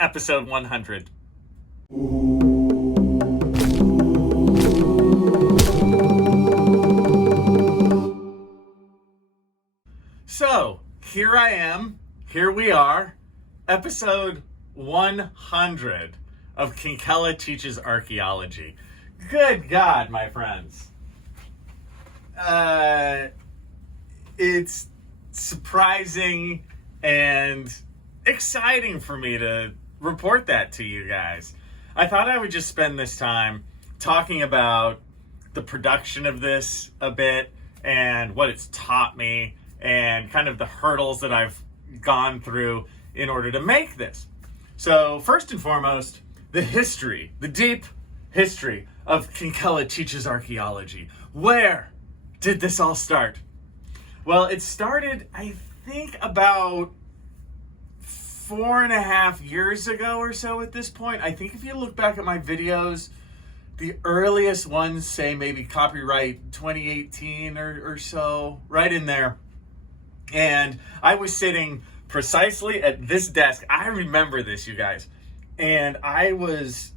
episode 100. So, here I am, here we are, episode 100 of Kinkella Teaches Archaeology. Good God, my friends. It's surprising and exciting for me to report that to you guys. I thought I would just spend this time talking about the production of this a bit and what it's taught me and kind of the hurdles that I've gone through in order to make this. So first and foremost, the history, the deep history of Kinkella Teaches Archaeology. Where did this all start? Well, it started, I think, about 4.5 years ago or so at this point. I think if you look back at my videos, the earliest ones say maybe copyright 2018 or so, right in there. And I was sitting precisely at this desk. I remember this, you guys. And I was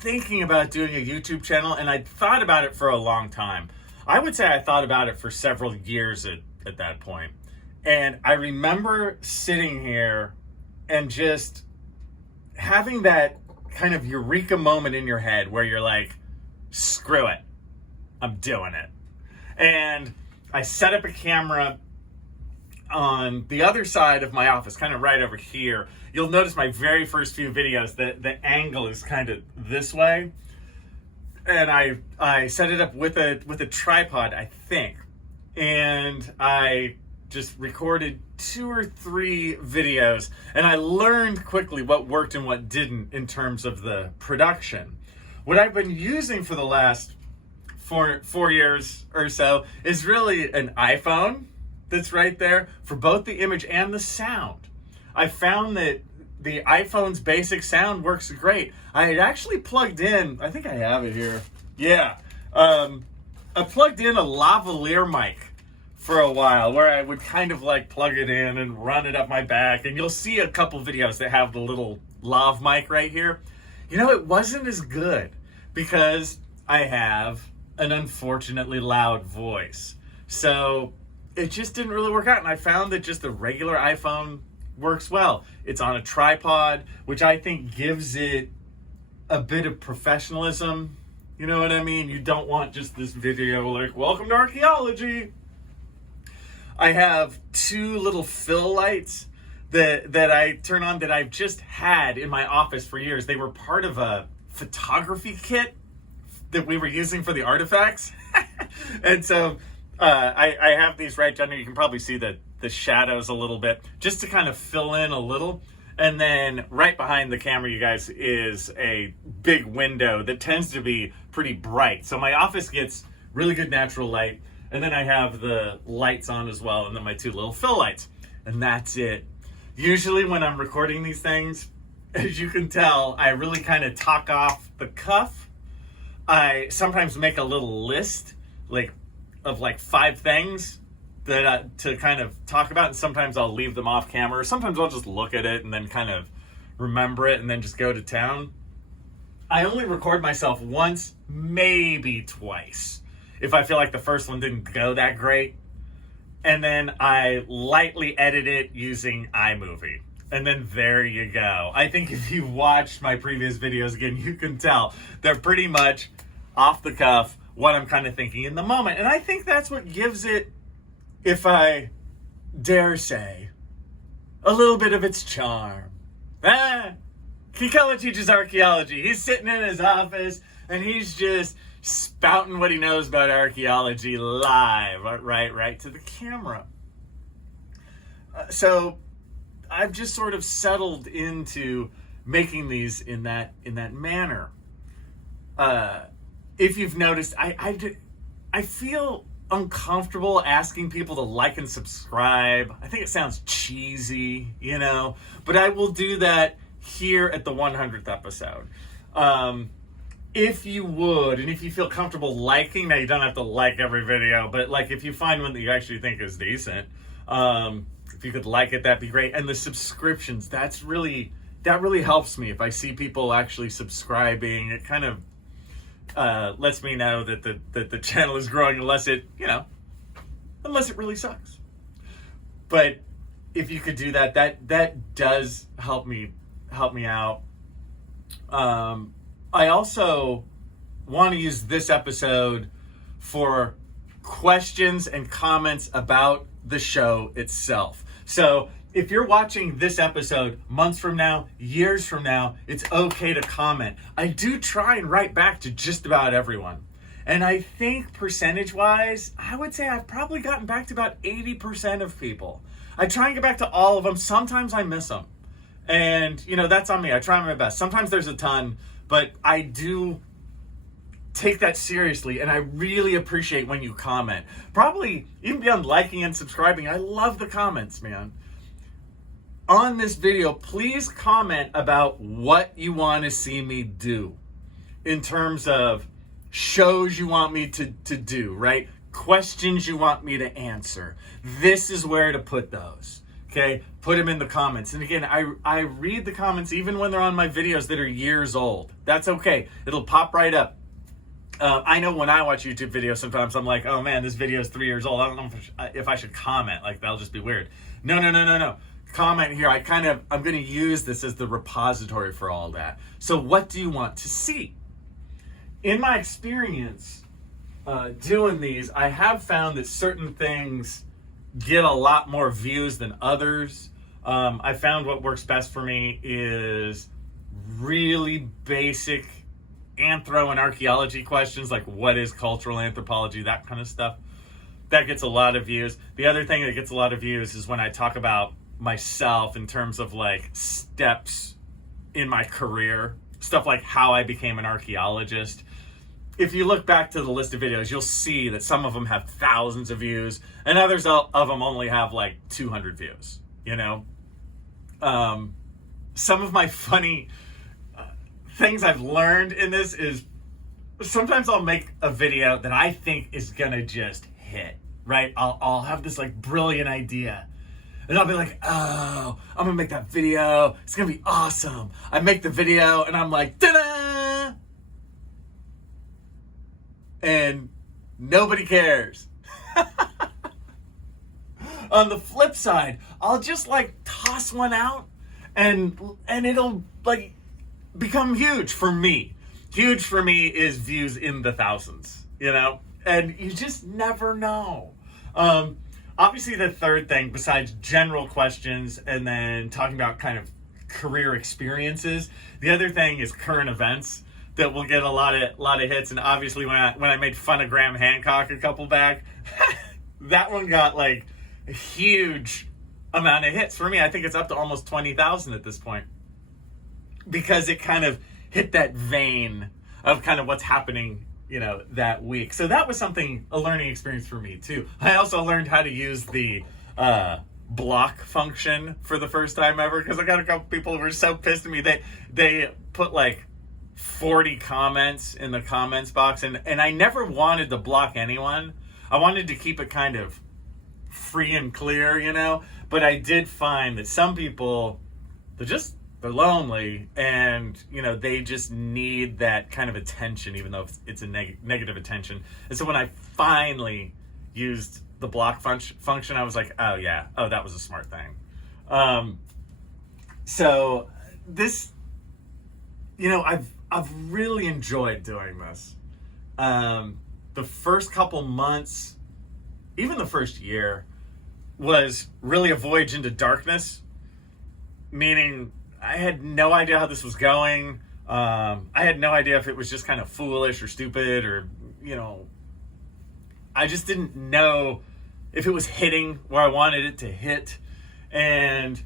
thinking about doing a YouTube channel, and I'd thought about it for a long time. I would say I thought about it for several years at that point. And I remember sitting here and just having that kind of eureka moment in your head where you're like, screw it, I'm doing it. And I set up a camera on the other side of my office, kind of right over here. You'll notice my very first few videos, the angle is kind of this way. And I set it up with a tripod, I think. And I just recorded 2 or 3 videos, and I learned quickly what worked and what didn't in terms of the production. What I've been using for the last four years or so is really an iPhone that's right there for both the image and the sound. I found that the iPhone's basic sound works great. I had actually plugged in, I think I have it here. Yeah. I plugged in a lavalier mic for a while where I would kind of like plug it in and run it up my back. And you'll see a couple videos that have the little lav mic right here. You know, it wasn't as good because I have an unfortunately loud voice. So it just didn't really work out. And I found that just the regular iPhone works well. It's on a tripod, which I think gives it a bit of professionalism. You know what I mean? You don't want just this video like, welcome to archaeology. I have 2 little fill lights that I turn on that I've just had in my office for years. They were part of a photography kit that we were using for the artifacts. And so I have these right down here. You can probably see the shadows a little bit just to kind of fill in a little. And then right behind the camera, you guys, is a big window that tends to be pretty bright. So my office gets really good natural light. And then I have the lights on as well, and then my 2 little fill lights. And that's it. Usually when I'm recording these things, as you can tell, I really kind of talk off the cuff. I sometimes make a little list of 5 things that to kind of talk about, and sometimes I'll leave them off camera. Sometimes I'll just look at it and then kind of remember it and then just go to town. I only record myself once, maybe twice, if I feel like the first one didn't go that great. And then I lightly edit it using iMovie. And then there you go. I think if you watched my previous videos again, you can tell they're pretty much off the cuff, what I'm kind of thinking in the moment. And I think that's what gives it, if I dare say, a little bit of its charm. Kinkella Teaches Archaeology. He's sitting in his office and he's just spouting what he knows about archaeology live, right to the camera. So I've just sort of settled into making these in that manner. If you've noticed, I feel uncomfortable asking people to like and subscribe. I think it sounds cheesy, but I will do that here at the 100th episode. If you would, and if you feel comfortable liking, now you don't have to like every video, but if you find one that you actually think is decent, if you could like it, that'd be great. And the subscriptions, that's really that really helps me. If I see people actually subscribing, it kind of lets me know that the channel is growing, unless it really sucks. But if you could do that, that does help me out. I also want to use this episode for questions and comments about the show itself. So if you're watching this episode months from now, years from now, it's okay to comment. I do try and write back to just about everyone. And I think percentage-wise, I would say I've probably gotten back to about 80% of people. I try and get back to all of them. Sometimes I miss them. And, that's on me. I try my best. Sometimes there's a ton, but I do take that seriously, and I really appreciate when you comment. Probably even beyond liking and subscribing, I love the comments, man. On this video, please comment about what you want to see me do in terms of shows you want me to do, right? Questions you want me to answer. This is where to put those. Okay, put them in the comments. And again, I read the comments even when they're on my videos that are years old. That's okay. It'll pop right up. I know when I watch YouTube videos, sometimes I'm like, oh man, this video is 3 years old. I don't know if I should comment. Like, that'll just be weird. No. Comment here. I'm going to use this as the repository for all that. So what do you want to see? In my experience doing these, I have found that certain things get a lot more views than others. I found what works best for me is really basic anthro and archaeology questions, like what is cultural anthropology, that kind of stuff. That gets a lot of views. The other thing that gets a lot of views is when I talk about myself in terms of like steps in my career, stuff like how I became an archaeologist. If you look back to the list of videos, you'll see that some of them have thousands of views and others of them only have like 200 views, Some of my funny things I've learned in this is sometimes I'll make a video that I think is gonna just hit, right? I'll have this like brilliant idea and I'll be like, oh, I'm gonna make that video. It's gonna be awesome. I make the video and I'm like, ta-da! And nobody cares. On the flip side, I'll just like toss one out and it'll like become huge for me. Huge for me is views in the thousands, and you just never know. Obviously the third thing, besides general questions and then talking about kind of career experiences, the other thing is current events that will get a lot of hits. And obviously when I made fun of Graham Hancock a couple back, that one got like a huge amount of hits for me. I think it's up to almost 20,000 at this point, because it kind of hit that vein of kind of what's happening, that week. So that was a learning experience for me too. I also learned how to use the block function for the first time ever, because I got a couple people who were so pissed at me that they put like 40 comments in the comments box, and I never wanted to block anyone. I wanted to keep it kind of free and clear, but I did find that some people, they're lonely, and they just need that kind of attention, even though it's a negative attention. And so when I finally used the block function, I was like, oh yeah, that was a smart thing. So this, I've really enjoyed doing this. The first couple months, even the first year, was really a voyage into darkness, meaning I had no idea how this was going. I had no idea if it was just kind of foolish or stupid or, I just didn't know if it was hitting where I wanted it to hit. And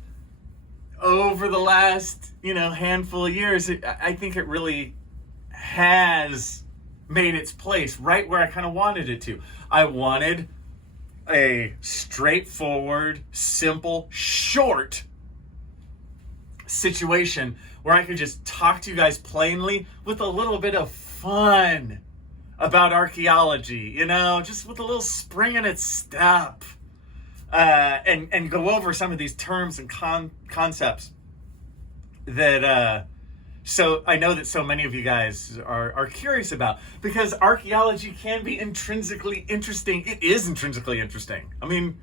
over the last, handful of years, I think it really has made its place right where I kind of wanted it to. I wanted a straightforward, simple, short situation where I could just talk to you guys plainly with a little bit of fun about archaeology, just with a little spring in its step, and go over some of these terms and concepts. that so I know that so many of you guys are curious about, because archaeology can be intrinsically interesting. It is intrinsically interesting. I mean,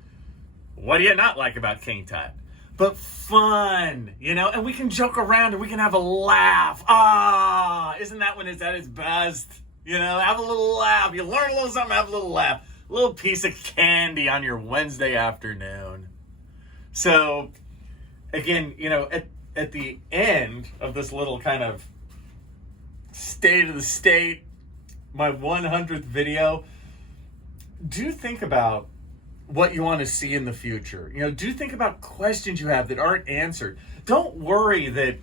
what do you not like about King Tut? But fun, you know, and we can joke around and we can have a laugh. Isn't that when it's at its best? You know, have a little laugh. You learn a little something, have a little laugh. A little piece of candy on your Wednesday afternoon. So, again, you know, at the end of this little kind of state of the state, my 100th video, do think about what you want to see in the future. You know, do think about questions you have that aren't answered. Don't worry that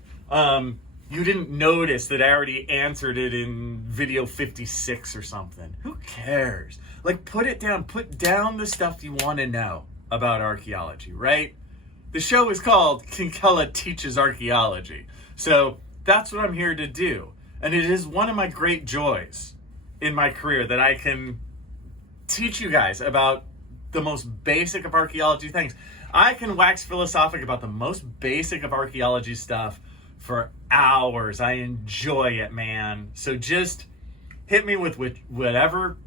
you didn't notice that I already answered it in video 56 or something. Who cares? Like, put it down. Put down the stuff you want to know about archaeology, right? The show is called Kinkella Teaches Archaeology. So that's what I'm here to do. And it is one of my great joys in my career that I can teach you guys about the most basic of archaeology things. I can wax philosophic about the most basic of archaeology stuff for hours. I enjoy it, man. So just hit me with whatever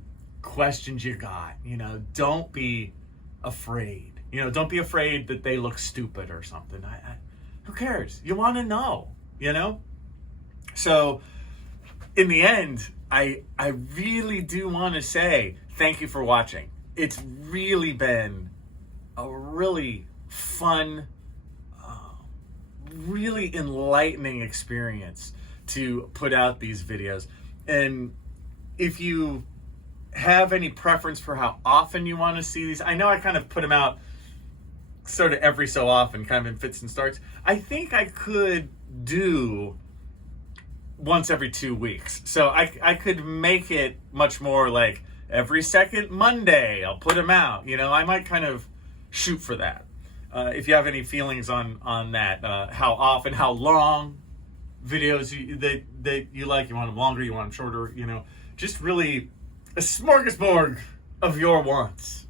questions you got. You know, don't be afraid. You know, don't be afraid that they look stupid or something. Who cares? You want to know, you know? So in the end, I really do want to say thank you for watching. It's really been a really fun, really enlightening experience to put out these videos. And if you have any preference for how often you want to see these, I know I kind of put them out sort of every so often, kind of in fits and starts. I think I could do once every 2 weeks. So I could make it much more like every second Monday I'll put them out. You know, I might kind of shoot for that. If you have any feelings on that, how often, how long videos that you like, you want them longer, you want them shorter, you know, just really a smorgasbord of your wants.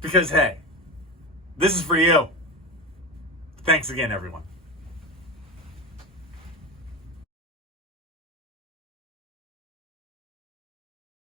Because, hey, this is for you. Thanks again, everyone.